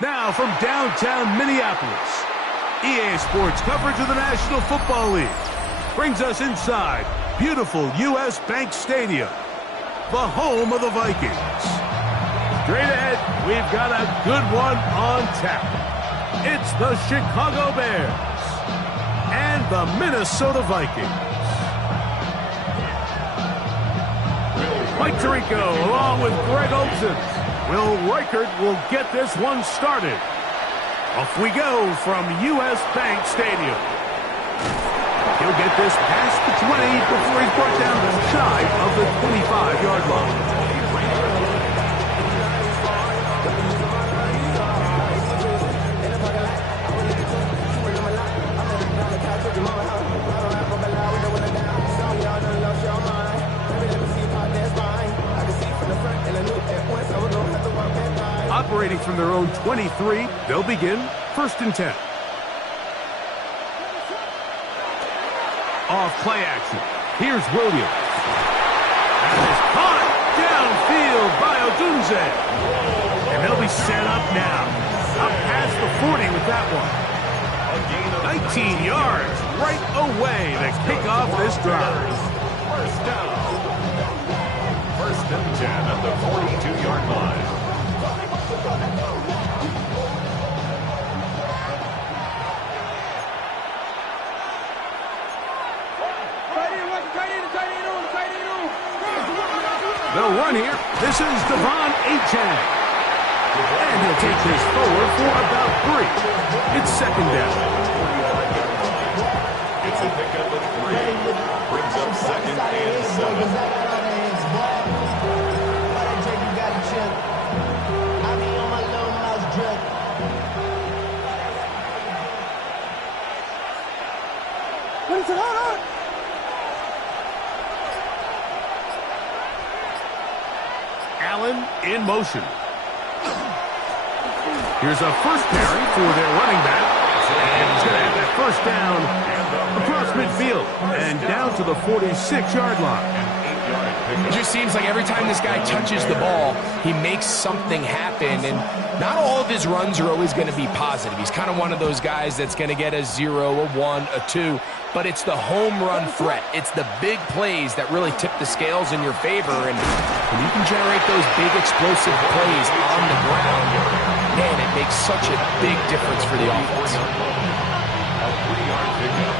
Now from downtown Minneapolis, EA Sports coverage of the National Football League brings us inside beautiful U.S. Bank Stadium, the home of the Vikings. Straight ahead, we've got a good one on tap. It's the Chicago Bears and the Minnesota Vikings. Mike Tirico along with Greg Olsen. Will Reichert will get this one started. Off we go from U.S. Bank Stadium. He'll get this past the 20 before he's brought down just shy of the 25-yard line. Operating from their own 23, they'll begin 1st and 10. Off play action. Here's Williams. And it's caught downfield by Odunze. And they'll be set up now. Up past the 40 with that one. 19 yards right away to kick off this drive. First down. 1st and 10 at the 42-yard line. They'll run here. This is Devon Achane. And he'll take this forward for about 3. It's 2nd down. It's a pickup of 3. Brings up 2nd and 7. What is it? Hold on. Allen in motion. Here's a first carry for their running back. And he's going to have that first down across midfield and down to the 46-yard line. It just seems like every time this guy touches the ball, he makes something happen. And not all of his runs are always going to be positive. He's kind of one of those guys that's going to get a 0, a 1, a 2. But it's the home run threat. It's the big plays that really tip the scales in your favor. And when you can generate those big explosive plays on the ground, man, it makes such a big difference for the offense. A 3-yard pickup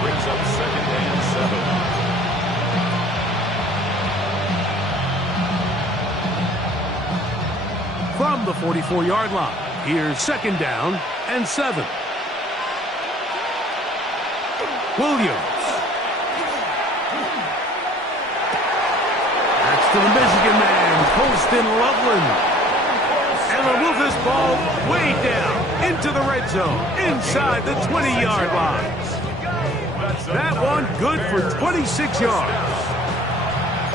brings up 2nd and 7. From the 44-yard line, here's 2nd down and 7. Williams. That's to the Michigan man, Colston Loveland. And they'll move this ball way down into the red zone, inside the 20-yard line. That one good for 26 yards.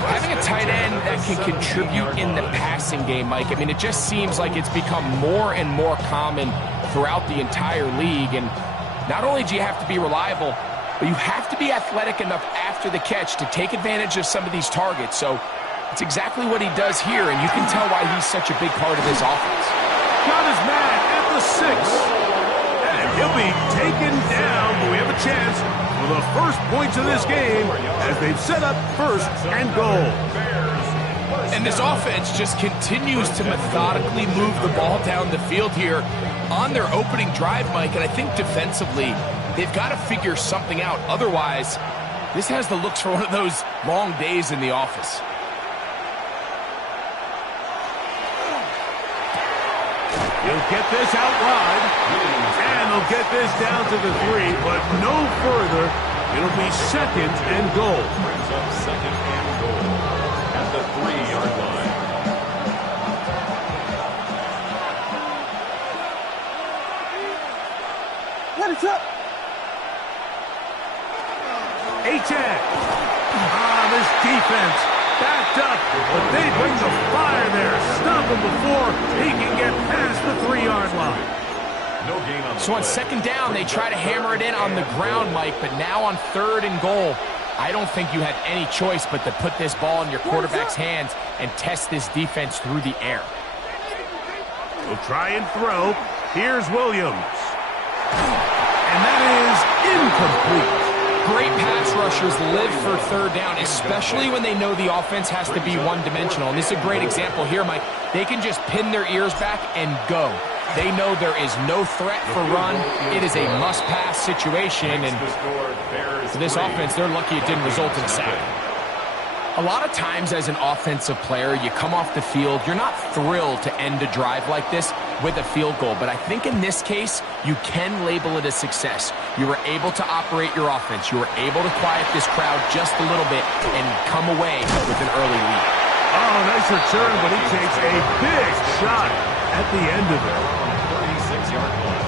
Having a tight end that can contribute in the passing game, Mike, I mean, it just seems like it's become more and more common throughout the entire league. And not only do you have to be reliable, but you have to be athletic enough after the catch to take advantage of some of these targets. So it's exactly what he does here, and you can tell why he's such a big part of this offense. Got his man at the 6. And he'll be taken down, but we have a chance for the first points of this game as they've set up 1st and goal. And this offense just continues to methodically move the ball down the field here on their opening drive, Mike. And I think defensively, they've got to figure something out. Otherwise, this has the looks for one of those long days in the office. He'll get this out wide, and they'll get this down to the 3, but no further. It'll be 2nd and goal. Brings up 2nd and goal at the 3-yard line. What is up? Achane. This defense backed up, but they bring the fire there. Stop him before he can get past the 3-yard line. No gain on the So on 2nd down, they try to hammer it in on the ground, Mike, but now on 3rd and goal, I don't think you had any choice but to put this ball in your quarterback's hands and test this defense through the air. He'll try and throw. Here's Williams. And that is incomplete. Great pass rushers live for third down, especially when they know the offense has to be one-dimensional. And this is a great example here, Mike. They can just pin their ears back and go. They know there is no threat for run. It is a must-pass situation. And for this offense, they're lucky it didn't result in a sack. A lot of times as an offensive player, you come off the field, you're not thrilled to end a drive like this with a field goal. But I think in this case, you can label it a success. You were able to operate your offense. You were able to quiet this crowd just a little bit and come away with an early lead. Oh, nice return, but he takes a big shot at the end of it. 36-yard line.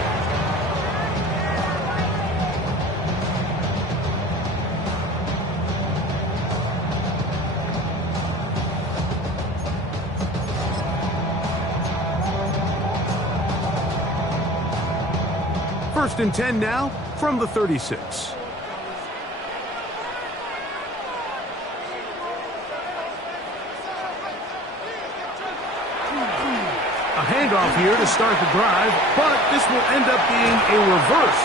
First and 10 now from the 36. A handoff here to start the drive, but this will end up being a reverse.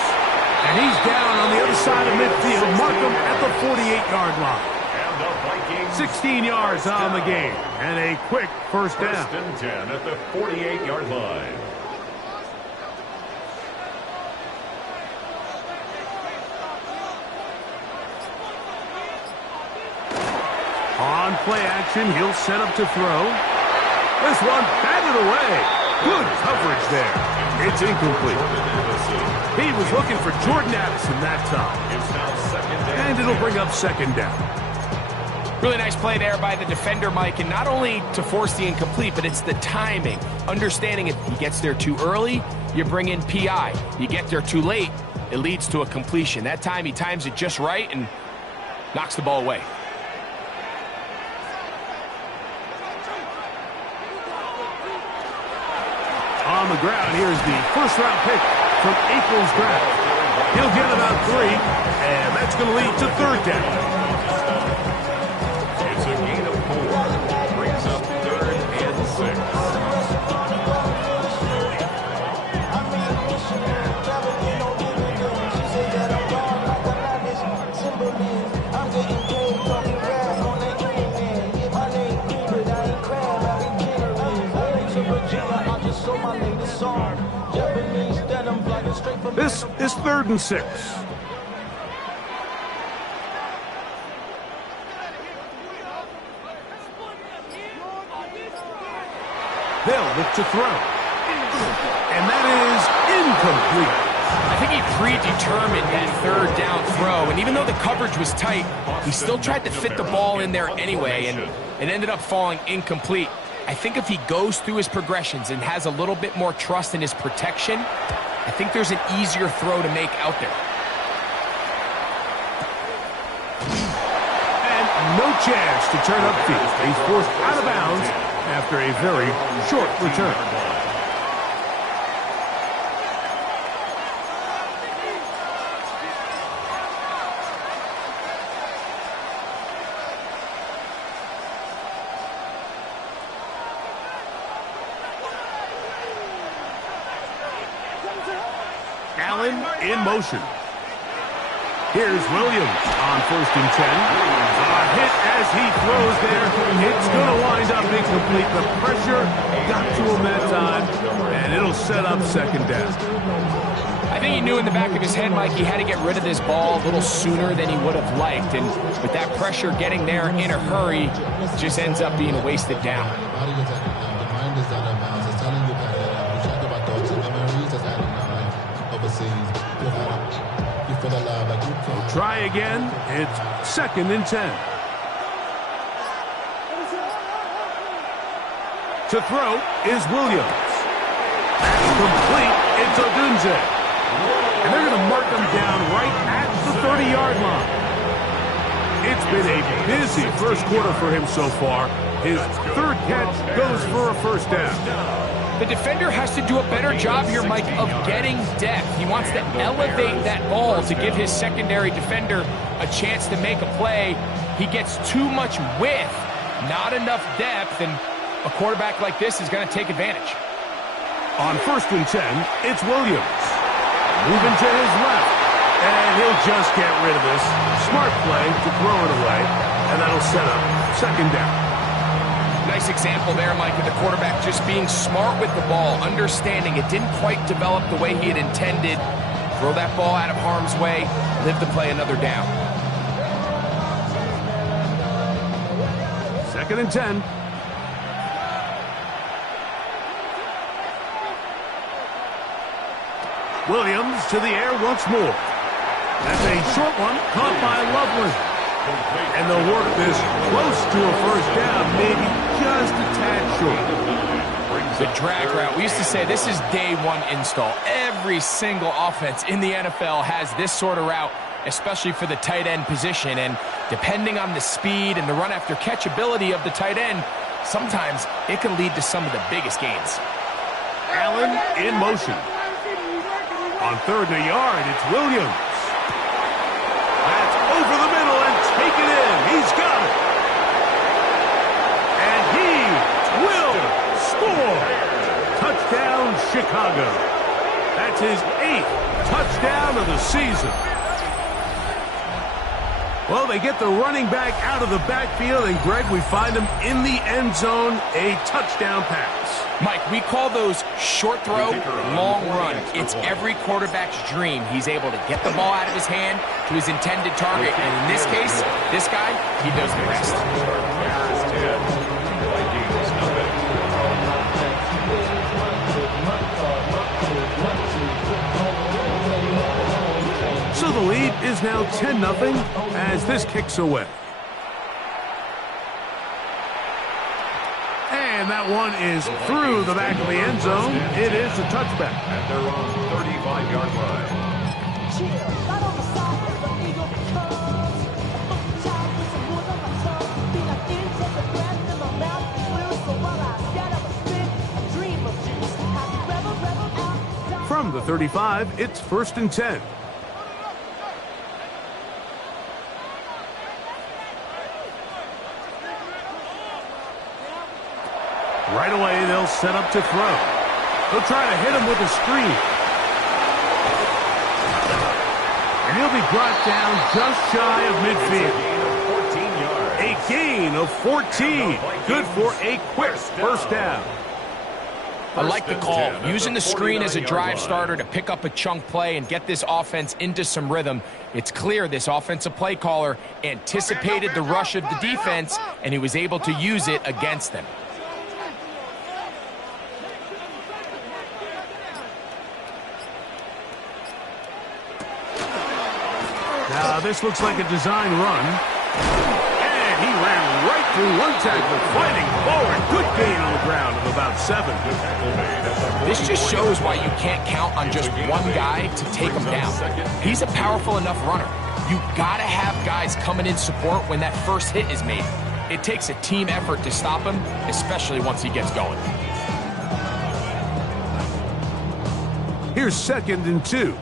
And he's down on the other side of midfield. Markham at the 48-yard line. 16 yards on the game, and a quick first down. First and 10 at the 48-yard line. On play action, he'll set up to throw. This one batted away. Good coverage there. It's incomplete. He was looking for Jordan Addison that time. And it'll bring up second down. Really nice play there by the defender, Mike, and not only to force the incomplete, but it's the timing. Understanding if he gets there too early, you bring in PI. You get there too late, it leads to a completion. That time he times it just right and knocks the ball away. On the ground, here's the first-round pick from April's draft. He'll get about 3, and that's going to lead to third down. It's a gain of 4. Brings up 3rd and 6. This is 3rd and 6. They'll look to throw. And that is incomplete. I think he predetermined that third down throw, and even though the coverage was tight, he still tried to fit the ball in there anyway, and it ended up falling incomplete. I think if he goes through his progressions and has a little bit more trust in his protection, I think there's an easier throw to make out there. And no chance to turn upfield. He's forced out of bounds after a very short return. Allen in motion. Here's Williams on 1st and 10. A hit as he throws there. It's going to wind up incomplete. The pressure got to him that time, and it'll set up second down. I think he knew in the back of his head, Mike, he had to get rid of this ball a little sooner than he would have liked. And with that pressure getting there in a hurry, it just ends up being a wasted down. We'll try again. It's 2nd and 10. To throw is Williams. That's complete. It's Odunze. And they're going to mark him down right at the 30-yard line. It's been a busy first quarter for him so far. His 3rd catch goes for a first down. The defender has to do a better job here, Mike, of getting depth. He wants to elevate that ball to give his secondary defender a chance to make a play. He gets too much width, not enough depth, and a quarterback like this is going to take advantage. On 1st and 10, it's Williams. Moving to his left. And he'll just get rid of this. Smart play to throw it away. And that'll set up 2nd down. Nice example there, Mike, of the quarterback just being smart with the ball, understanding it didn't quite develop the way he had intended. Throw that ball out of harm's way, live to play another down. 2nd and 10. Williams to the air once more. That's a short one, caught by Loveland. And they'll work this close to a 1st down, maybe just a tad short. The drag route. We used to say this is day 1 install. Every single offense in the NFL has this sort of route, especially for the tight end position. And depending on the speed and the run after catch ability of the tight end, sometimes it can lead to some of the biggest gains. Allen in motion. On 3rd and a yard, it's Williams. That's over the middle and taken in. He's got it. And he will score. Touchdown, Chicago. That's his 8th touchdown of the season. Well, they get the running back out of the backfield, and Greg, we find him in the end zone, a touchdown pass. Mike, we call those short throw, long run. It's every quarterback's dream. He's able to get the ball out of his hand to his intended target, and in this case, this guy, he does the rest. So the lead is now 10-0 as this kicks away. And that one is through the back of the end zone. It is a touchback. At their own 35-yard line. From the 35, it's 1st and 10. Right away, they'll set up to throw. They'll try to hit him with a screen. And he'll be brought down just shy of midfield. A gain of 14. Good for a quick 1st down. I like the call. Using the screen as a drive starter to pick up a chunk play and get this offense into some rhythm. It's clear this offensive play caller anticipated the rush of the defense, and he was able to use it against them. Now, this looks like a design run. And he ran right through one tackle, fighting forward. Good gain on the ground of about 7. This just shows why you can't count on just one guy to take him down. He's a powerful enough runner. You gotta have guys coming in support when that first hit is made. It takes a team effort to stop him, especially once he gets going. Here's 2nd and 2.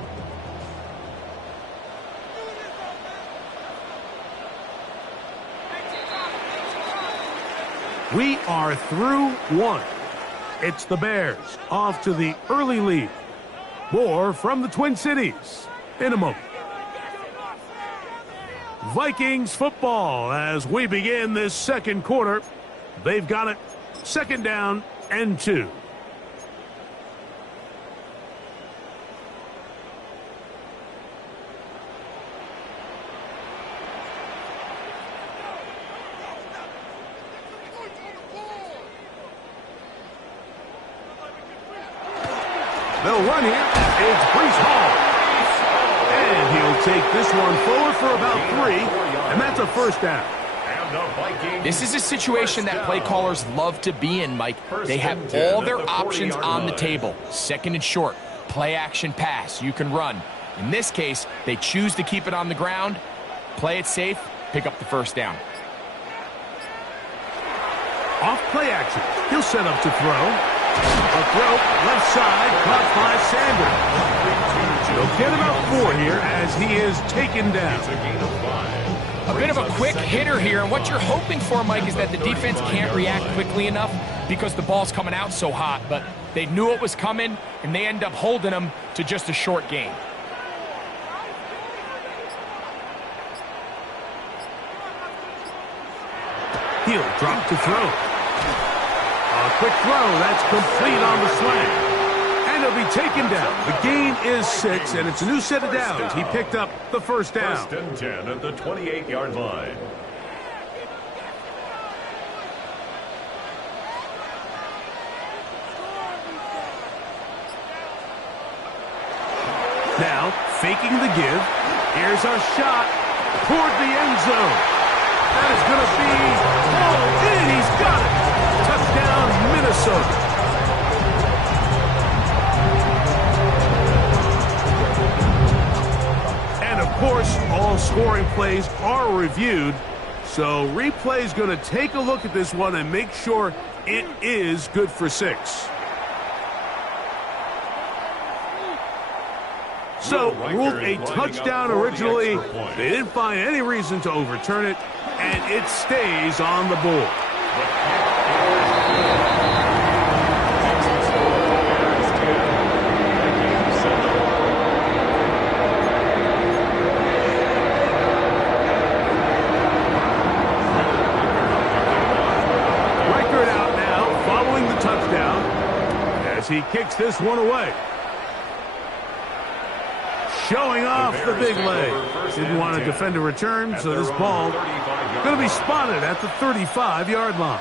We are through 1. It's the Bears off to the early lead. More from the Twin Cities in a moment. Vikings football as we begin this 2nd quarter. They've got it. 2nd down and 2. They'll run here. It's Breece Hall. And he'll take this one forward for about 3, and that's a 1st down. This is a situation that play callers love to be in, Mike. They have all their options on the table. 2nd and short, play action pass, you can run. In this case, they choose to keep it on the ground, play it safe, pick up the 1st down. Off play action, he'll set up to throw. A throw, left side, caught by Sanders. They'll get about 4 here as he is taken down. A bit of a quick hitter here, and what you're hoping for, Mike, is that the defense can't react quickly enough because the ball's coming out so hot. But They knew it was coming, and they end up holding him to just a short gain. He'll drop to throw. A quick throw. That's complete on the slant. And he'll be taken down. The gain is 6, and it's a new set of downs. He picked up the first down. 1st and 10 at the 28-yard line. Now, faking the give. Here's a shot toward the end zone. That is going to be hauled in. He's got it. Touchdown, Minnesota. And, of course, all scoring plays are reviewed. So replay is going to take a look at this one and make sure it is good for 6. So, ruled a touchdown originally. They didn't find any reason to overturn it, and it stays on the board. Record out now following the touchdown as he kicks this one away. Showing off the big leg. Didn't want to defend a return, so this ball going to be spotted at the 35-yard line.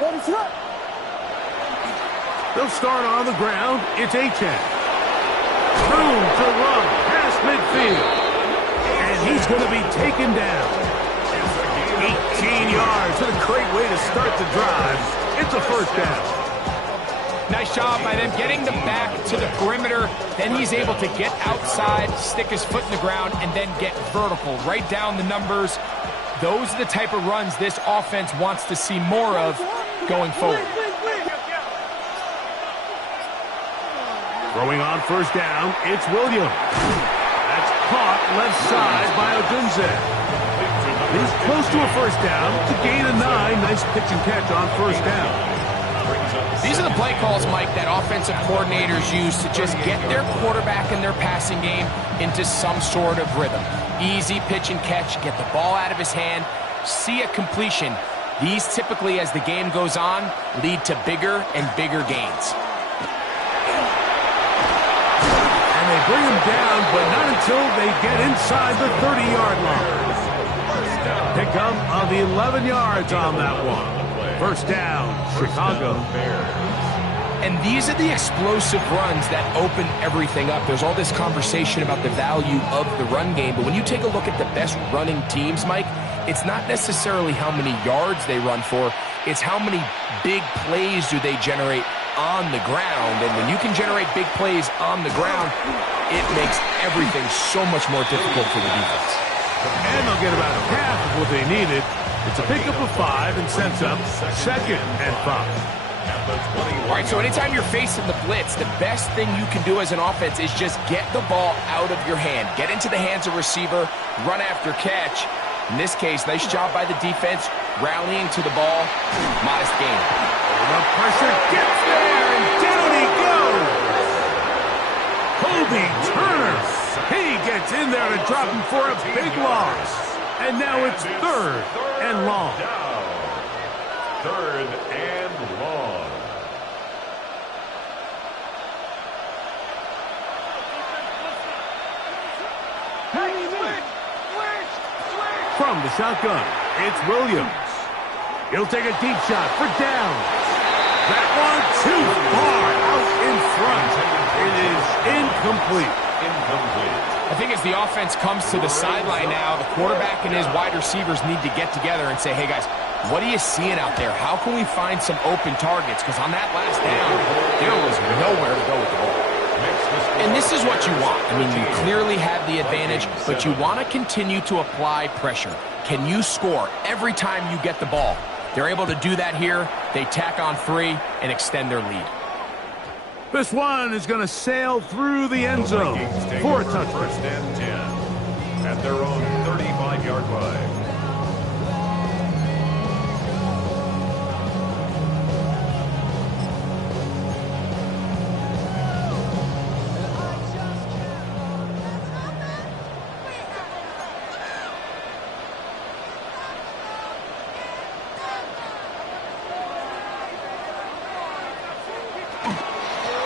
What is up? They'll start on the ground. It's Achane. Room to run past midfield. And he's going to be taken down. 18 yards. What a great way to start the drive. It's a first down. Nice job by them getting them back to the perimeter. Then he's able to get outside, stick his foot in the ground, and then get vertical. Right down the numbers. Those are the type of runs this offense wants to see more of going forward. Throwing on first down, it's Williams. That's caught left side by Odunze. He's close to a first down to gain a 9. Nice pitch and catch on first down. These are the play calls, Mike, that offensive coordinators use to just get their quarterback and their passing game into some sort of rhythm. Easy pitch and catch, get the ball out of his hand, see a completion. These typically, as the game goes on, lead to bigger and bigger gains. They bring him down, but not until they get inside the 30-yard line. Pickup of 11 yards on that one. First down, Chicago. And these are the explosive runs that open everything up. There's all this conversation about the value of the run game, but when you take a look at the best running teams, Mike, it's not necessarily how many yards they run for, it's how many big plays do they generate on the ground. And when you can generate big plays on the ground, it makes everything so much more difficult for the defense. And they'll get about half of what they needed. It's a pickup of 5 and sets up 2nd and 5. All right, so anytime you're facing the blitz, the best thing you can do as an offense is just get the ball out of your hand. Get into the hands of receiver, run after catch. In this case, nice job by the defense, rallying to the ball. Modest gain. The pressure gets there, and down he goes. Kobe Turner. He gets in there to drop him for a big loss. And now it's 3rd and long. 3rd and long. From the shotgun, it's Williams. He'll take a deep shot for down. That one too far out in front. It is incomplete. I think as the offense comes to the sideline now, the quarterback and his wide receivers need to get together and say, hey guys, what are you seeing out there? How can we find some open targets? Because on that last down, there was nowhere to go with the ball. Makes the And this is what you want. I mean, you clearly have the advantage, but you want to continue to apply pressure. Can you score every time you get the ball? They're able to do that here. They tack on 3 and extend their lead. This one is going to sail through the end zone for a touchdown. First and 10 at their own 35-yard line.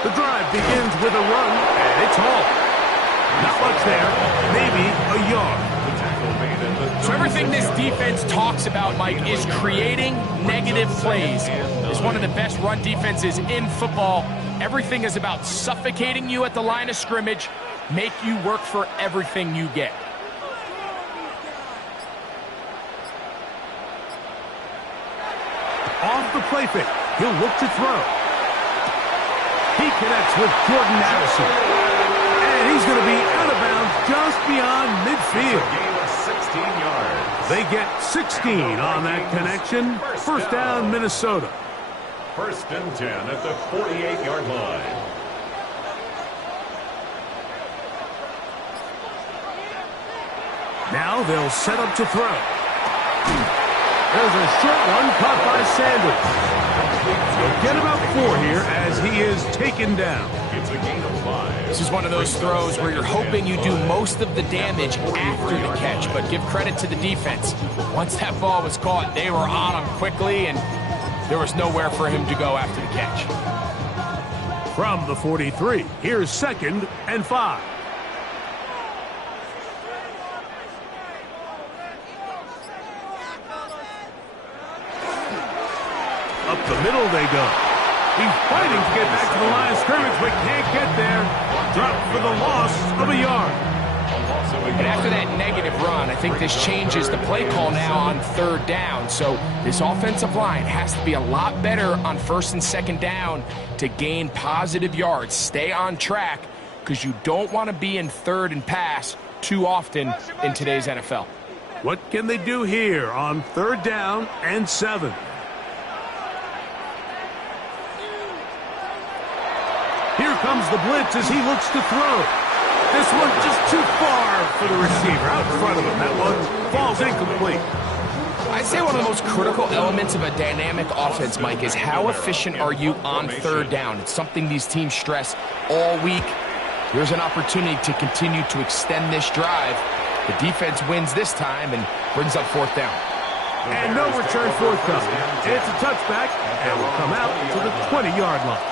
The drive begins with a run, and it's all. Not much there, maybe a yard. So everything this defense talks about, Mike, is creating negative plays. It's one of the best run defenses in football. Everything is about suffocating you at the line of scrimmage, make you work for everything you get. Off the play fake, he'll look to throw. He connects with Jordan Addison. And he's going to be out of bounds just beyond midfield. A gain of 16 yards. They get 16 on that connection. First down, Minnesota. First and 10 at the 48-yard line. Now they'll set up to throw. There's a short one caught by Sanders. He'll get about 4 here as he is taken down. It's a gain of 5. This is one of those throws where you're hoping you do most of the damage after the catch, but give credit to the defense. Once that ball was caught, they were on him quickly, and there was nowhere for him to go after the catch. From the 43, here's 2nd and 5. Up the middle they go. He's fighting to get back to the line of scrimmage, but can't get there. Dropped for the loss of a yard. And after that negative run, I think this changes the play call now on 3rd down. So this offensive line has to be a lot better on 1st and 2nd down to gain positive yards. Stay on track because you don't want to be in 3rd and pass too often in today's NFL. What can they do here on 3rd down and 7? Here comes the blitz as he looks to throw. This one just too far for the receiver. Out in front of him. That one falls incomplete. I'd say one of the most critical elements of a dynamic offense, Mike, is how efficient are you on 3rd down. It's something these teams stress all week. Here's an opportunity to continue to extend this drive. The defense wins this time and brings up 4th down. And no return forthcoming. It's a touchback and will come out to the 20-yard line.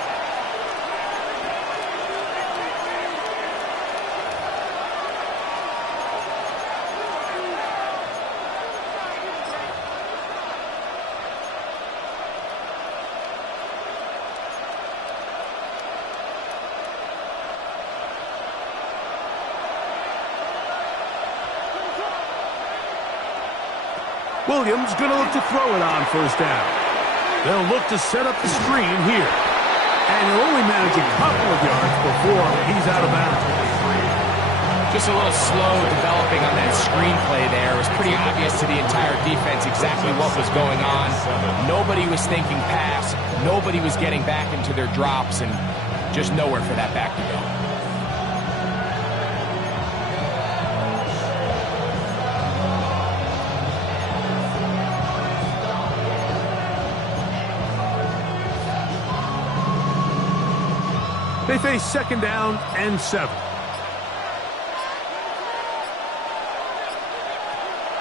Williams going to look to throw it on 1st down. They'll look to set up the screen here. And he'll only manage a couple of yards before he's out of bounds. Just a little slow developing on that screenplay there. It was pretty obvious to the entire defense exactly what was going on. Nobody was thinking pass. Nobody was getting back into their drops, and just nowhere for that back to go. They face 2nd down and 7.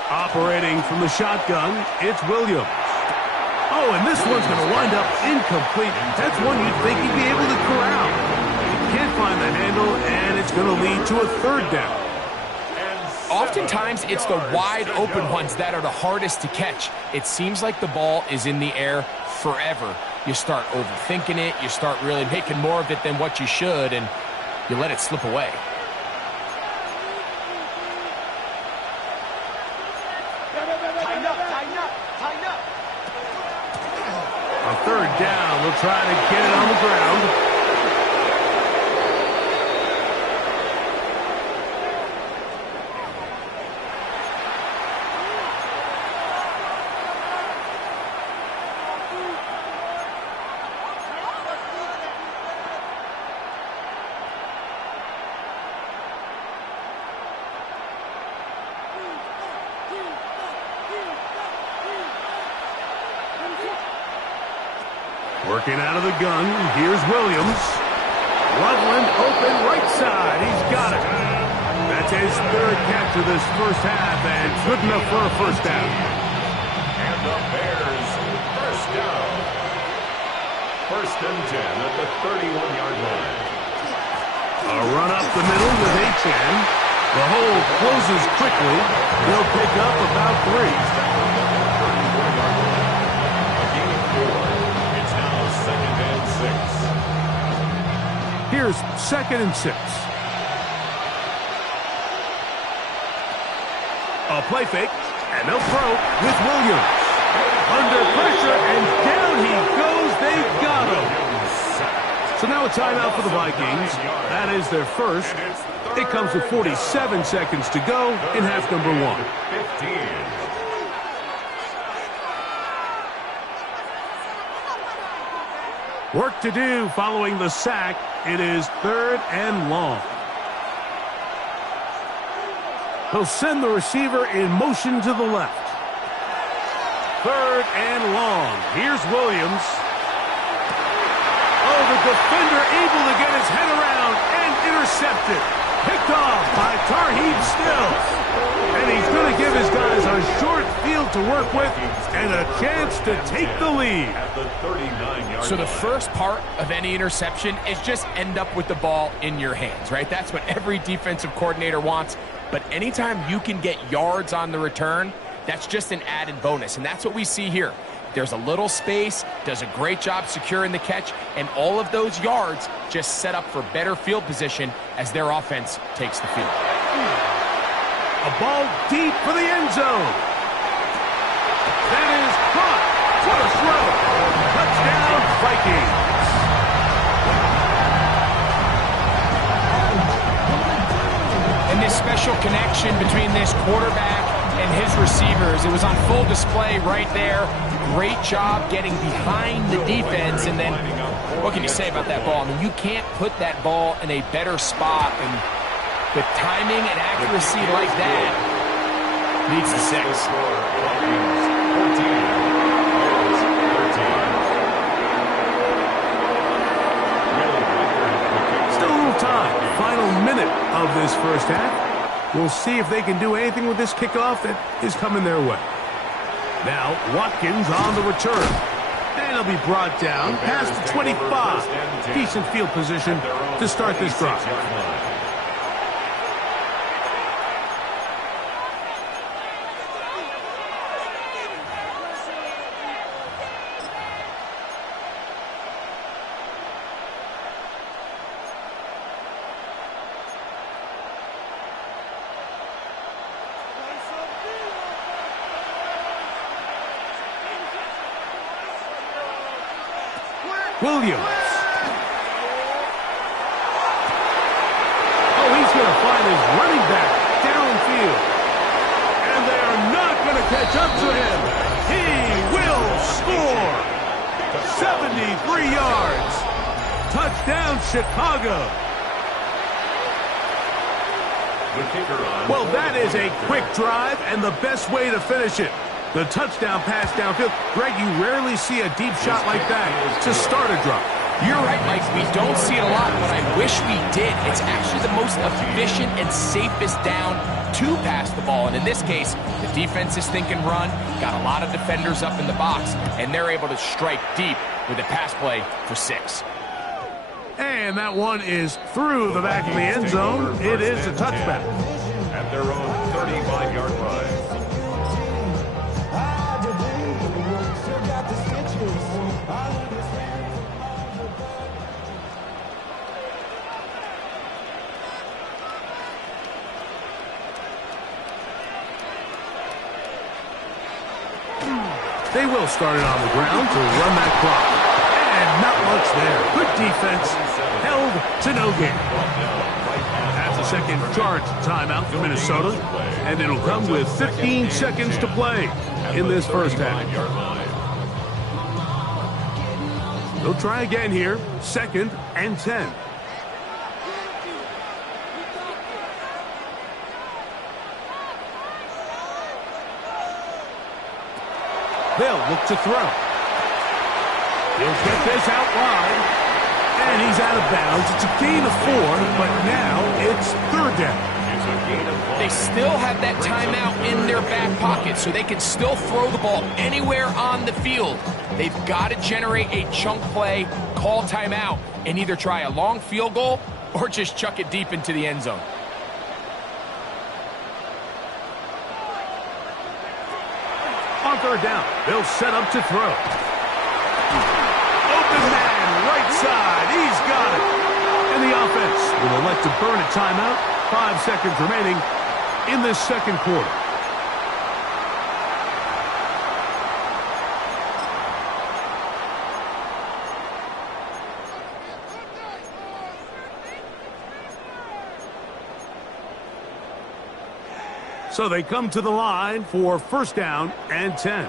Operating from the shotgun, it's Williams. Oh, and this one's going to wind up incomplete. That's one you'd think he'd be able to corral. He can't find the handle, and it's going to lead to a 3rd down. Oftentimes, it's the wide open ones that are the hardest to catch. It seems like the ball is in the air forever. You start overthinking it, you start really making more of it than what you should, and you let it slip away. On 3rd down, we'll try to get it on the ground. Working out of the gun, here's Williams. Loveland open right side. He's got it. That's his third catch of this first half, and good enough for a first down. And the Bears first down. First and 10 at the 31-yard line. A run up the middle with Achane. The hole closes quickly. They'll pick up about 3. A gain of 4. It's now second and 6. Here's second and 6. A play fake, and they'll throw with Williams. Under pressure, and down he goes. They got him. So now a timeout for the Vikings. That is their first. It comes with 47 seconds to go in half number 1. 15. Work to do following the sack. It is third and long. He'll send the receiver in motion to the left. Third and long. Here's Williams. Oh, the defender able to get his head around and intercepted. Picked off by Tarheeb Still. And he's going to give his guys a short field to work with and a chance to take the lead. At the 39-yard So the line. first part of any interception is just end up with the ball in your hands, right? That's what every defensive coordinator wants. But anytime you can get yards on the return, that's just an added bonus. And that's what we see here. There's a little space, does a great job securing the catch, and all of those yards just set up for better field position as their offense takes the field. A ball deep for the end zone. That is caught. What a throw. Touchdown, Vikings. And this special connection between this quarterback and his receivers, it was on full display right there. Great job getting behind the defense, and then what can you say about that ball? I mean, you can't put that ball in a better spot, and with timing and accuracy like that, leads to 6. Still a little time. Final minute of this first half. We'll see if they can do anything with this kickoff that is coming their way. Now, Watkins on the return. And he'll be brought down past the 25. Decent field position to start this drive. Williams. Oh, he's going to find his running back downfield. And they are not going to catch up to him. He will score. 73 yards. Touchdown, Chicago. Well, that is a quick drive and the best way to finish it. The touchdown pass downfield. Greg, you rarely see a deep shot like that to start a drive. You're right, Mike. We don't see it a lot, but I wish we did. It's actually the most efficient and safest down to pass the ball. And in this case, the defense is thinking run, got a lot of defenders up in the box, and they're able to strike deep with a pass play for 6. And that one is through the back of the end zone. It is a touchback. At their own 35-yard line. They will start it on the ground to run that clock. And not much there. Good defense. Held to no gain. That's a second charge timeout for Minnesota. And it'll come with 15 seconds to play in this first half. They'll try again here. 2nd and 10. They'll look to throw. He'll get this out wide. And he's out of bounds. It's a gain of 4, but now it's third down. They still have that timeout in their back pocket, so they can still throw the ball anywhere on the field. They've got to generate a chunk play, call timeout, and either try a long field goal or just chuck it deep into the end zone. On third down, they'll set up to throw. Open man, right side, he's got it. And the offense will elect to burn a timeout. 5 seconds remaining in this second quarter. So they come to the line for first down and 10.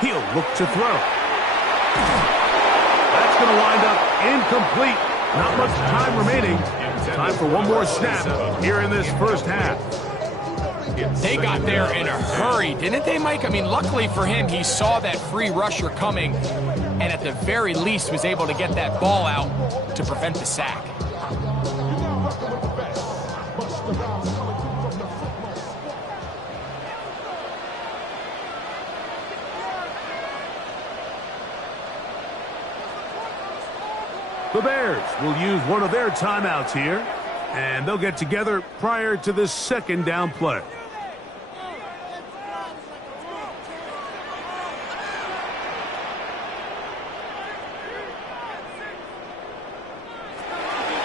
He'll look to throw. That's going to wind up incomplete. Not much time remaining. Time for one more snap here in this first half. They got there in a hurry, didn't they, Mike? I mean, luckily for him, he saw that free rusher coming and at the very least was able to get that ball out to prevent the sack. The Bears will use one of their timeouts here, and they'll get together prior to this second down play.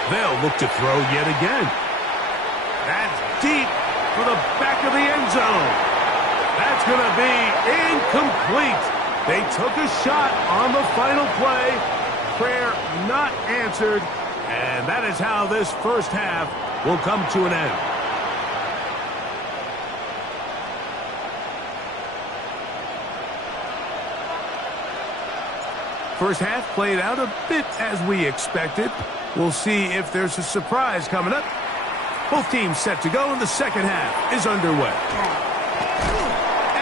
They'll look to throw yet again. That's deep for the back of the end zone. That's going to be incomplete. They took a shot on the final play. Prayer not answered, and that is how this first half will come to an end. First half played out a bit as we expected. We'll see if there's a surprise coming up. Both teams set to go, and the second half is underway.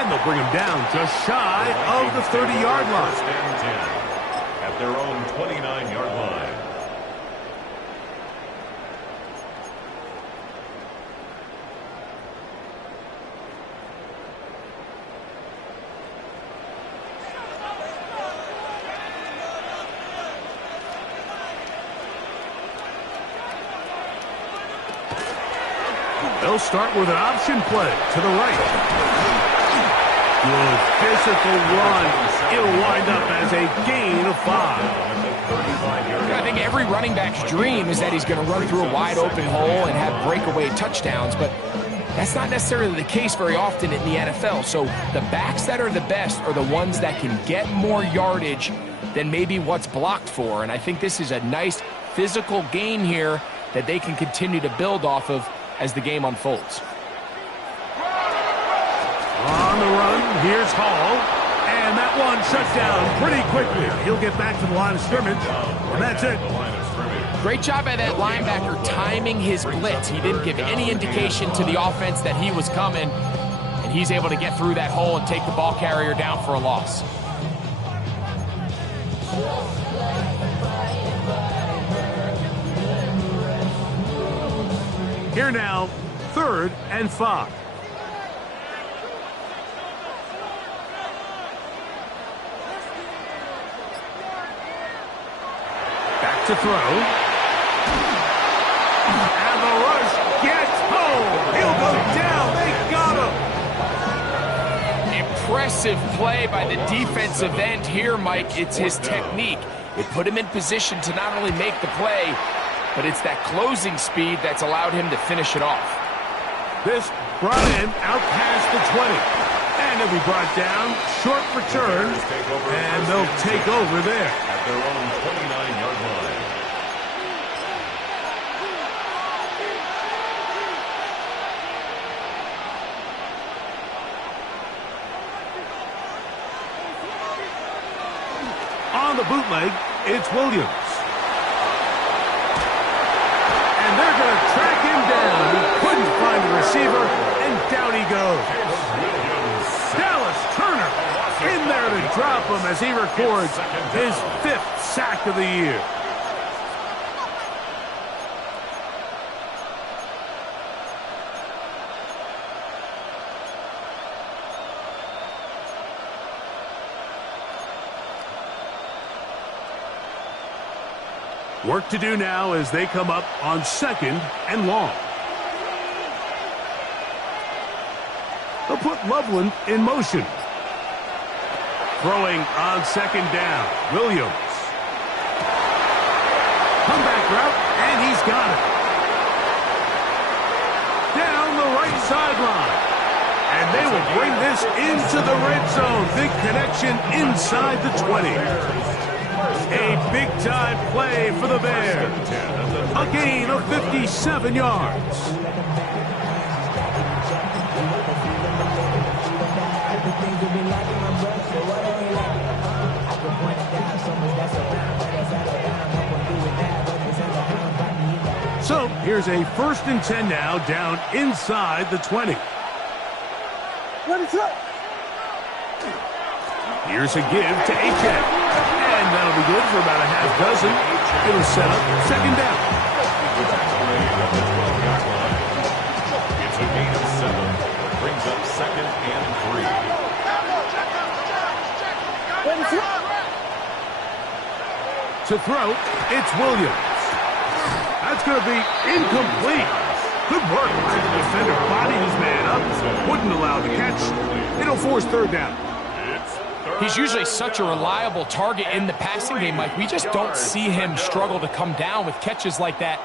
And they'll bring him down just shy of the 30-yard line. First and 10 at their own 29-yard line. They'll start with an option play to the right. Good physical run. It'll wind up as a gain of 5. I think every running back's dream is that he's going to run through a wide open hole and have breakaway touchdowns, but that's not necessarily the case very often in the NFL. So the backs that are the best are the ones that can get more yardage than maybe what's blocked for. And I think this is a nice physical gain here that they can continue to build off of as the game unfolds. On the run, here's Hall, and that one shut down pretty quickly. He'll get back to the line of scrimmage, and that's it. Great job by that linebacker timing his blitz. He didn't give any indication to the offense that he was coming, and he's able to get through that hole and take the ball carrier down for a loss. Here now, 3rd and 5. Back to throw. And the rush gets home. He'll go down. They got him. Impressive play by the defensive end here, Mike. It's his technique. It put him in position to not only make the play, but it's that closing speed that's allowed him to finish it off. This brought in out past the 20. And he'll be brought down, short return, and they'll take over there. At their own 29-yard line. On the bootleg, it's Williams. And they're going to track receiver, and down he goes. Dallas Turner in there to drop him as he records his 5th sack of the year. Work to do now as they come up on 2nd and long. They'll put Loveland in motion. Throwing on 2nd down, Williams. Comeback route, and he's got it. Down the right sideline. And they will bring this into the red zone. Big connection inside the 20. A big-time play for the Bears. A gain of 57 yards. So here's a 1st and 10 now, down inside the 20. Here's a give to Achane. And that'll be good for about a half dozen. It'll set up 2nd down. It's a gain of 7. Brings up 2nd and 3. To throw, it's Williams. That's going to be incomplete. Good work. The defender bodied his man up. Wouldn't allow the catch. It'll force 3rd down. He's usually such a reliable target in the passing game, Mike. We just don't see him struggle to come down with catches like that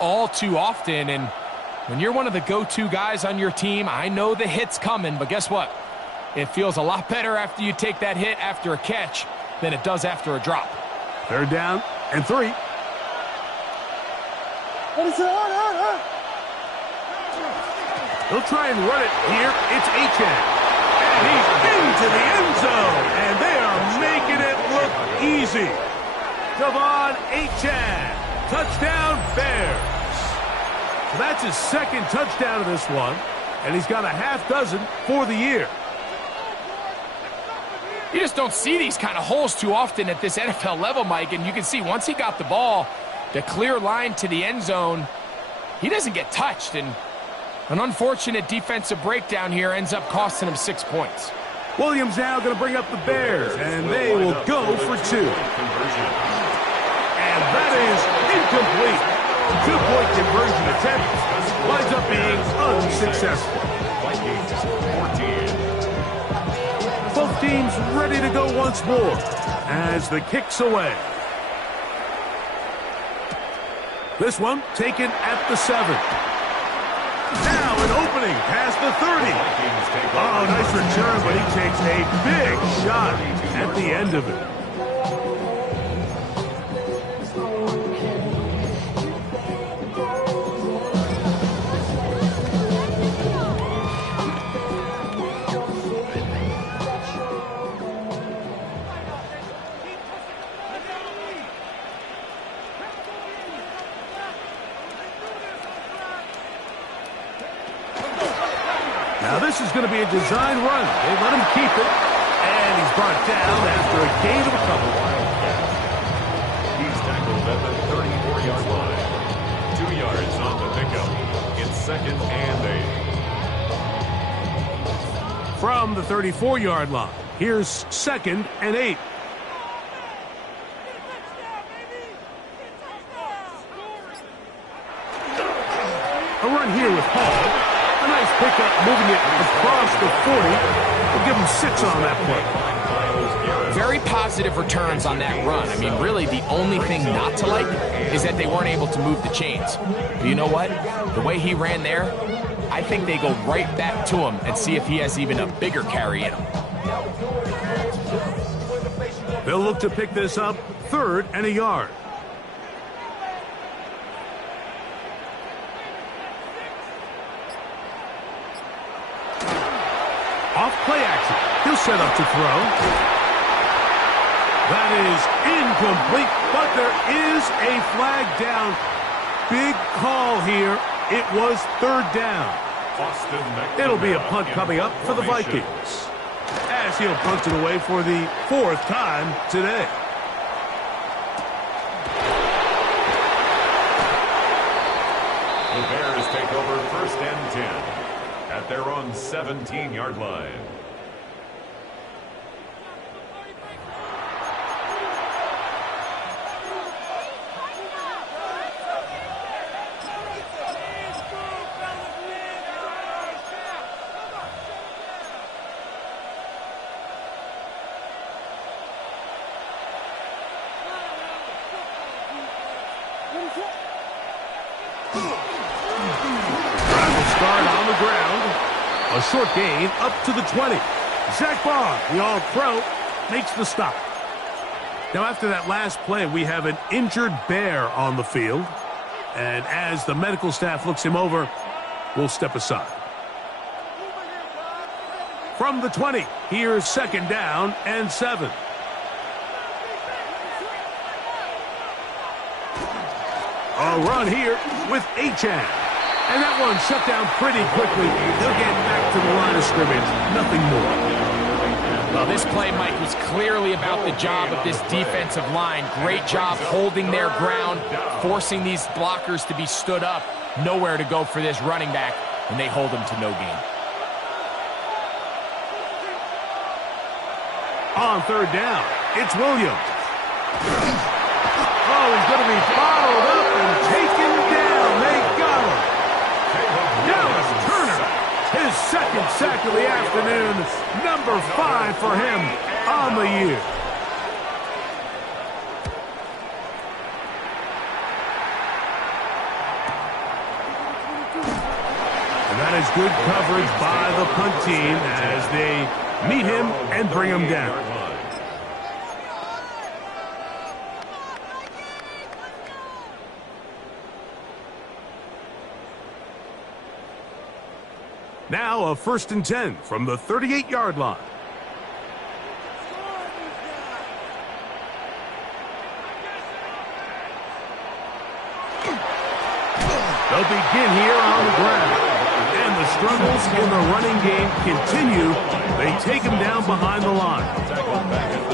all too often. And when you're one of the go-to guys on your team, I know the hit's coming, but guess what? It feels a lot better after you take that hit after a catch than it does after a drop. 3rd down and 3. They'll try and run it here. It's Achane. And he's into the end zone. And they are making it look easy. Devon Achane. Touchdown, Bears. So that's his 2nd touchdown of this one. And he's got a half dozen for the year. You just don't see these kind of holes too often at this NFL level, Mike. And you can see once he got the ball, the clear line to the end zone, he doesn't get touched. And an unfortunate defensive breakdown here ends up costing him 6 points. Williams now going to bring up the Bears, and they will go for 2. And that is incomplete. 2-point conversion attempt winds up being unsuccessful. Vikings 14. Both teams ready to go once more as the kick's away. This one taken at the 7. Now an opening past the 30. Oh, nice return, but he takes a big shot at the end of it. Now this is going to be a design run. They let him keep it, and he's brought down after a gain of a couple. He's tackled at the 34-yard line. 2 yards on the pickup. It's 2nd and 8. From the 34-yard line, here's 2nd and 8. A run here with Hall. A nice pickup, moving it across the 40. We'll give him 6 on that play. Very positive returns on that run. I mean, really, the only thing not to like is that they weren't able to move the chains. But you know what? The way he ran there, I think they go right back to him and see if he has even a bigger carry in him. They'll look to pick this up 3rd and a yard. Off play action. He'll set up to throw. That is incomplete, but there is a flag down. Big call here. It was 3rd down. It'll be a punt coming up for the Vikings, as he'll punt it away for the 4th time today. The Bears take over 1st and 10 at their own 17-yard line. A short gain up to the 20. Zach Bond, the All-Pro, makes the stop. Now, after that last play, we have an injured Bear on the field. And as the medical staff looks him over, we'll step aside. From the 20, here's 2nd down and 7. A run here with Achan. And that one shut down pretty quickly. They'll get back to the line of scrimmage. Nothing more. Well, this play, Mike, was clearly about the job of this defensive line. Great job holding their ground, forcing these blockers to be stood up. Nowhere to go for this running back, and they hold him to no gain. On 3rd down, it's Williams. Oh, he's going to be bottled up and taken down. They got him. His 2nd sack of the afternoon, number 5 for him on the year. And that is good coverage by the punt team as they meet him and bring him down. Now a 1st and 10 from the 38-yard line. They'll begin here on the ground. And the struggles in the running game continue. They take him down behind the line.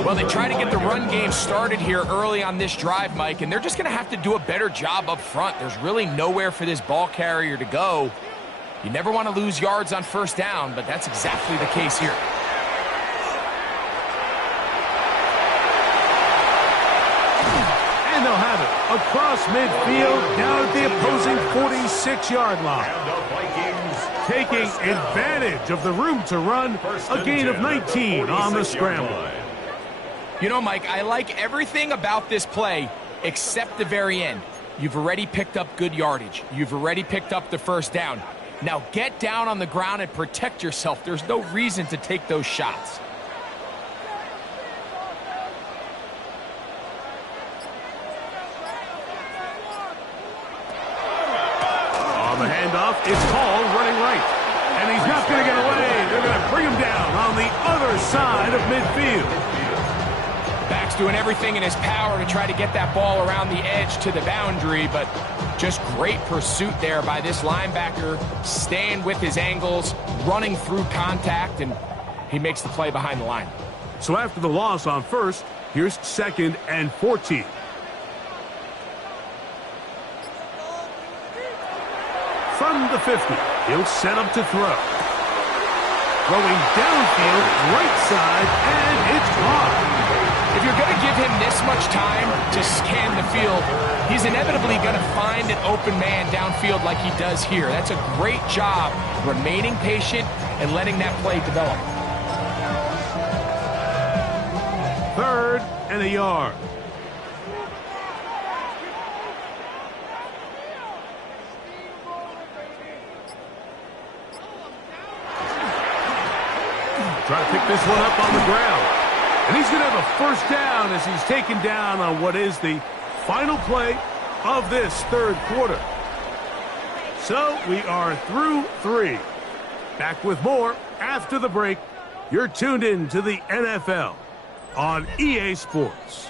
Well, they try to get the run game started here early on this drive, Mike, and they're just going to have to do a better job up front. There's really nowhere for this ball carrier to go. You never want to lose yards on 1st down, but that's exactly the case here. And they'll have it across midfield, down at the opposing 46-yard line. Taking advantage of the room to run, a gain of 19 on the scramble. You know, Mike, I like everything about this play except the very end. You've already picked up good yardage. You've already picked up the 1st down. Now get down on the ground and protect yourself. There's no reason to take those shots. On the handoff, it's Hall running right. And he's not going to get away. They're going to bring him down on the other side of midfield. Back's doing everything in his power to try to get that ball around the edge to the boundary, but just great pursuit there by this linebacker, staying with his angles, running through contact, and he makes the play behind the line. So after the loss on 1st, here's 2nd and 14. From the 50, he'll set up to throw. Throwing downfield, right side, and it's caught. If you're going to give him this much time to scan the field, he's inevitably going to find an open man downfield like he does here. That's a great job remaining patient and letting that play develop. 3rd and a yard. Try to pick this one up on the ground. And he's going to have a 1st down as he's taken down on what is the final play of this 3rd quarter. So we are through 3. Back with more after the break. You're tuned in to the NFL on EA Sports.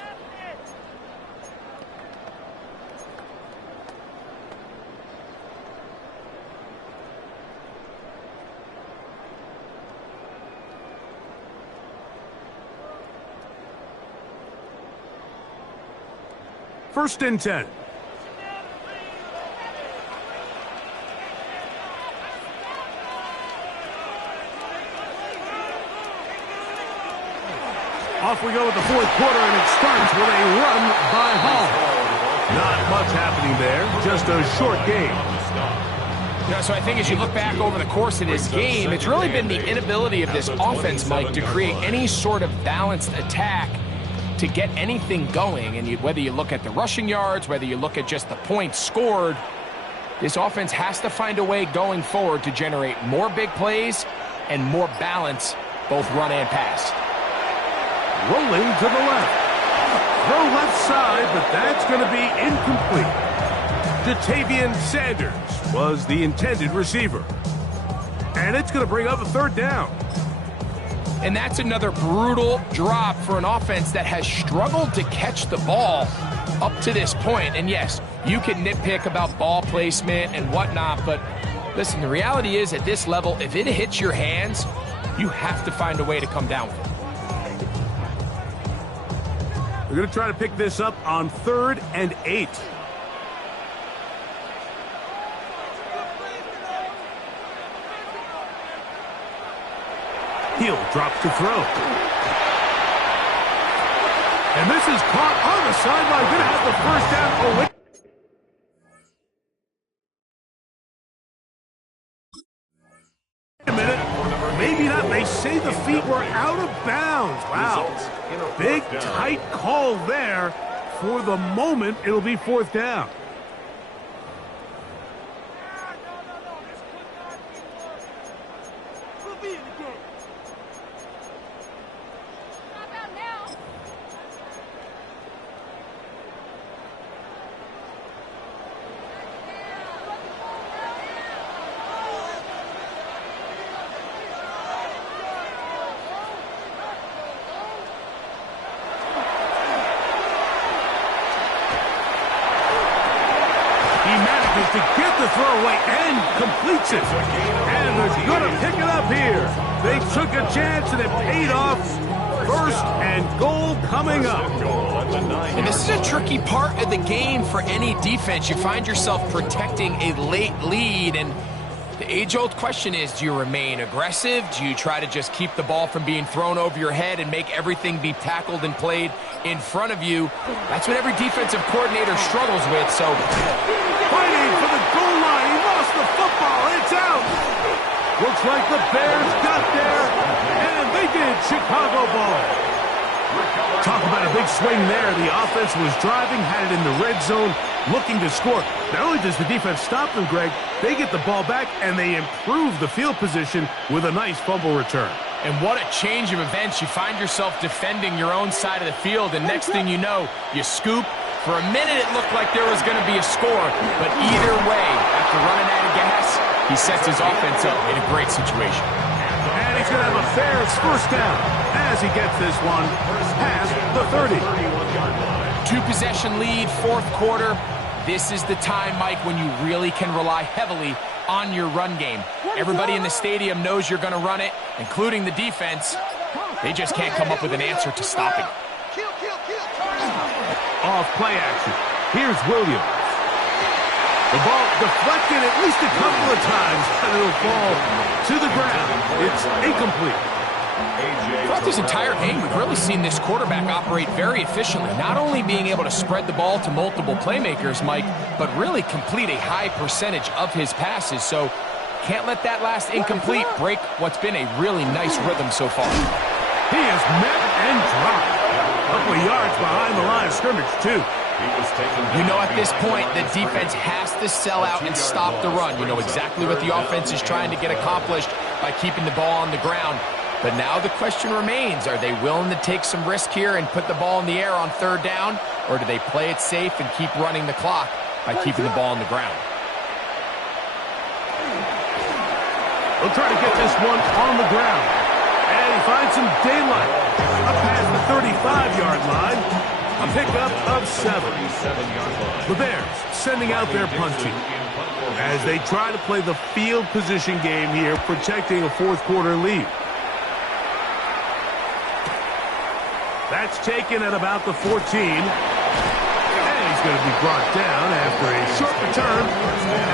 First and 10. Off we go with the fourth quarter, and it starts with a run by Hall. Not much happening there, just a short game. Yeah, so I think as you look back over the course of this game, it's really been the inability of this offense, Mike, to create any sort of balanced attack to get anything going. And whether you look at the rushing yards, whether you look at just the points scored, this offense has to find a way going forward to generate more big plays and more balance, both run and pass. Rolling to the left. Throw left side, but that's going to be incomplete. Jatavian Sanders was the intended receiver. And it's going to bring up a third down. And that's another brutal drop for an offense that has struggled to catch the ball up to this point. And yes, you can nitpick about ball placement and whatnot, but listen, the reality is at this level, if it hits your hands, you have to find a way to come down with it. We're going to try to pick this up on 3rd and 8. Hill drops to throw. And this is caught on the sideline. Going to have the first down. Oh, wait. A minute. Maybe not. They say the feet were out of bounds. Wow. Big, tight call there. For the moment, it'll be 4th down. To get the throw away and completes it. And they're going to pick it up here. They took a chance and it paid off. 1st and goal coming up. And this is a tricky part of the game for any defense. You find yourself protecting a late lead, and the age-old question is, do you remain aggressive? Do you try to just keep the ball from being thrown over your head and make everything be tackled and played in front of you? That's what every defensive coordinator struggles with, so fighting for the goal line. He lost the football. It's out. Looks like the Bears got there, and they did. Chicago ball. Talk about a big swing there. The offense was driving, had it in the red zone, looking to score. Not only does the defense stop them, Greg, they get the ball back, and they improve the field position with a nice fumble return. And what a change of events. You find yourself defending your own side of the field, and next thing you know, you scoop. For a minute, it looked like there was going to be a score, but either way, after running out of gas, he sets his offense up in a great situation. And he's going to have a Bears first down as he gets this one past the 30. 2-possession lead, 4th quarter. This is the time, Mike, when you really can rely heavily on your run game. Everybody in the stadium knows you're going to run it, including the defense. They just can't come up with an answer to stopping it. Off play action. Here's Williams. The ball deflected at least a couple of times, and it'll fall to the ground. It's incomplete. Throughout this entire game, we've really seen this quarterback operate very efficiently, not only being able to spread the ball to multiple playmakers, Mike, but really complete a high percentage of his passes. So can't let that last incomplete break what's been a really nice rhythm so far. He is met and dropped. A couple of yards behind the line of scrimmage, too. You know, at this point, the defense has to sell out and stop the run. You know exactly what the offense is trying to get accomplished by keeping the ball on the ground. But now the question remains, are they willing to take some risk here and put the ball in the air on 3rd down, or do they play it safe and keep running the clock by keeping the ball on the ground? They'll try to get this one on the ground. And he finds some daylight up past the 35-yard line. A pickup of 7. The Bears sending out their punt team as they try to play the field position game here, protecting a 4th quarter lead. That's taken at about the 14. And he's is going to be brought down after a short return,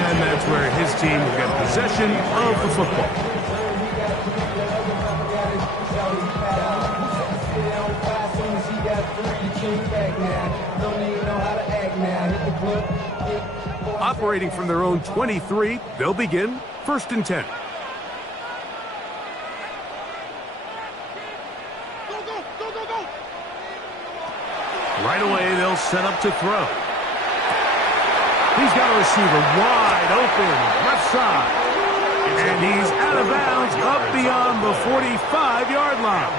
and that's where his team will get possession of the football. Operating from their own 23, they'll begin 1st and 10. Right away, they'll set up to throw. He's got a receiver wide open, left side. And he's out of bounds up beyond the 45-yard line.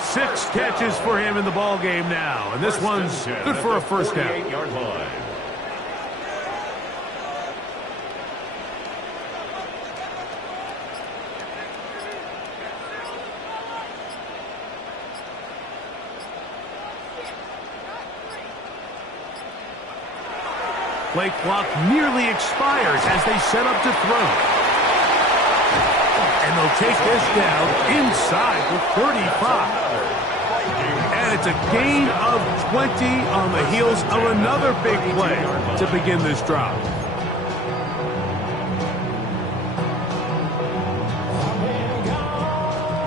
6 catches for him in the ball game now. And this one's good for a first down. Play clock nearly expires as they set up to throw. And they'll take this down inside the 35. And it's a gain of 20 on the heels of another big play to begin this drive.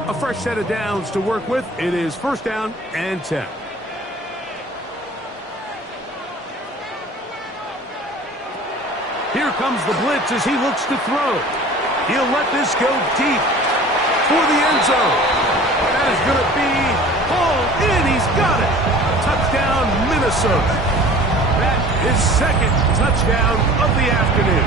A fresh set of downs to work with. It is 1st down and 10. Here comes the blitz as he looks to throw. He'll let this go deep for the end zone. That is going to be hauled in. He's got it. Touchdown, Minnesota. That is 2nd touchdown of the afternoon.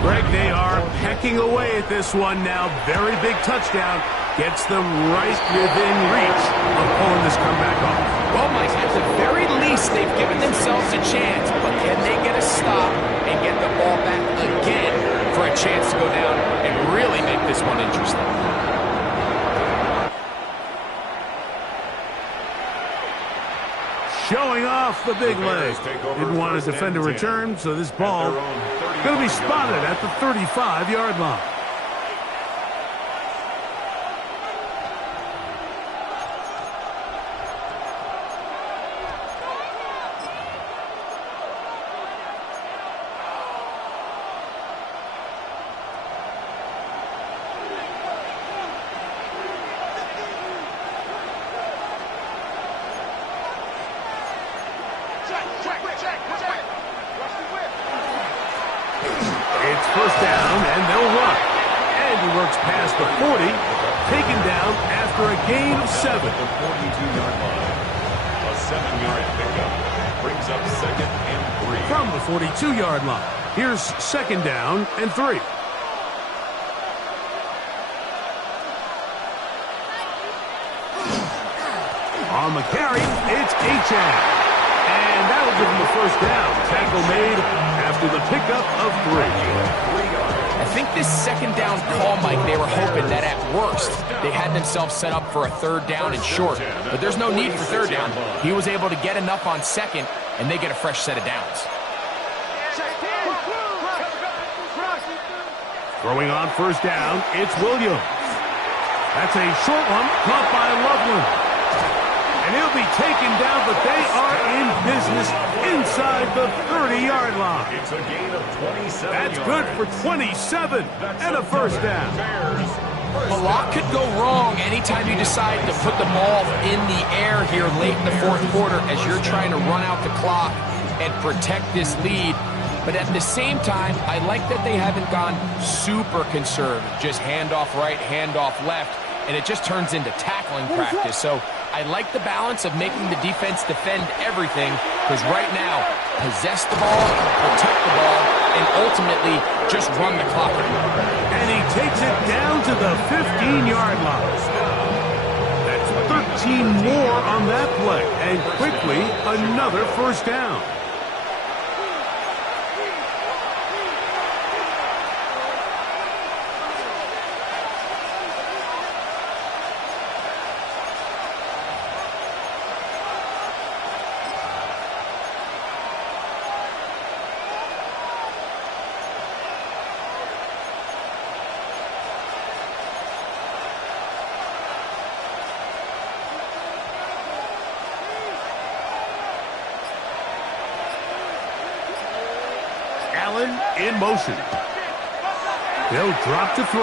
Greg, they are pecking away at this one now. Very big touchdown. Gets them right within reach of pulling this comeback off. Well, Mike, at the very least, they've given themselves a chance, but can they get a stop and get the ball back again for a chance to go down and really make this one interesting? Showing off the big leg. Didn't want to defend a return, so this ball going to be spotted at the 35-yard line. It's 1st down, and they'll run. And he works past the 40, taken down after a gain of 7. The 42-yard line. A 7-yard pickup brings up 2nd and 3. From the 42-yard line, here's 2nd down and 3. On the carry, it's Achane. And that'll give him the 1st down. Tackle made after the pickup of 3. I think this 2nd down call, Mike, they were hoping that at worst they had themselves set up for a 3rd down and short. But there's no need for 3rd down. He was able to get enough on 2nd, and they get a fresh set of downs. Throwing on 1st down, it's Williams. That's a short one, caught by Loveland. And he'll be taken down, but they are in business inside the 30-yard line. It's a gain of 27 That's yards. good for 27 and a 1st down. A lot could go wrong anytime you decide to put the ball in the air here late in the 4th quarter as you're trying to run out the clock and protect this lead. But at the same time, I like that they haven't gone super conservative, just handoff right, handoff left, and it just turns into tackling practice. So I like the balance of making the defense defend everything, because right now, possess the ball, protect the ball, and ultimately just run the clock. And he takes it down to the 15-yard line. That's 13 more on that play, and quickly another 1st down. Allen in motion. They'll drop to throw.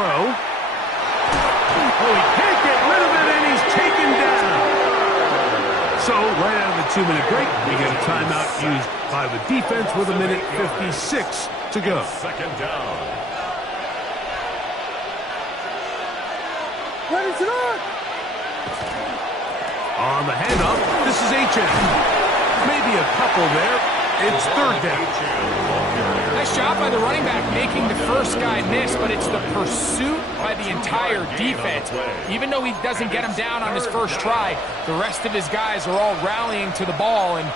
Oh, he can't get rid of it, and he's taken down. So, right out of the 2-minute break, we get a timeout used by the defense with 1:56 to go. Second down. Ready to run! On the handoff, this is HM. Maybe a couple there. It's third down. Nice job by the running back making the first guy miss, but it's the pursuit by the entire defense. Even though he doesn't get him down on his first try, the rest of his guys are all rallying to the ball, and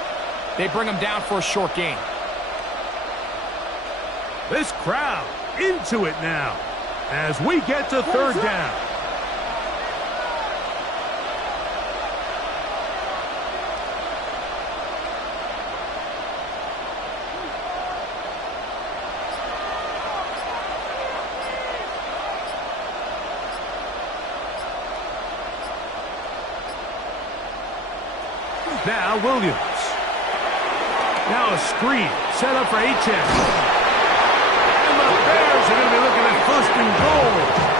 they bring him down for a short gain. This crowd into it now as we get to third down. Now Williams. Now a screen set up for HM. And the Bears are going to be looking at first and goal.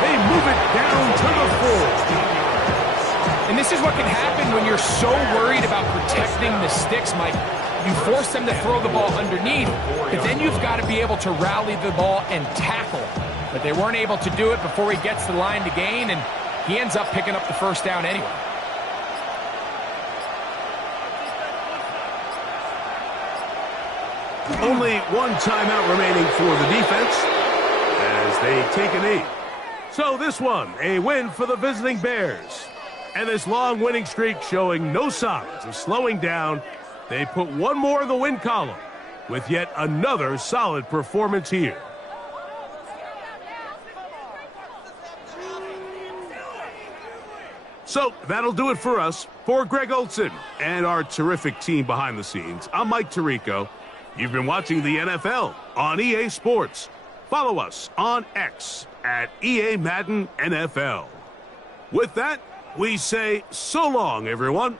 They move it down to the 4. And this is what can happen when you're so worried about protecting the sticks, Mike. You force them to throw the ball underneath, but then you've got to be able to rally the ball and tackle. But they weren't able to do it before he gets to the line to gain, and he ends up picking up the first down anyway. Only one timeout remaining for the defense as they take a knee. So this one, a win for the visiting Bears. And this long winning streak showing no signs of slowing down. They put one more in the win column with yet another solid performance here. So that'll do it for us. For Greg Olson and our terrific team behind the scenes, I'm Mike Tirico. You've been watching the NFL on EA Sports. Follow us on X at EA Madden NFL. With that, we say so long, everyone.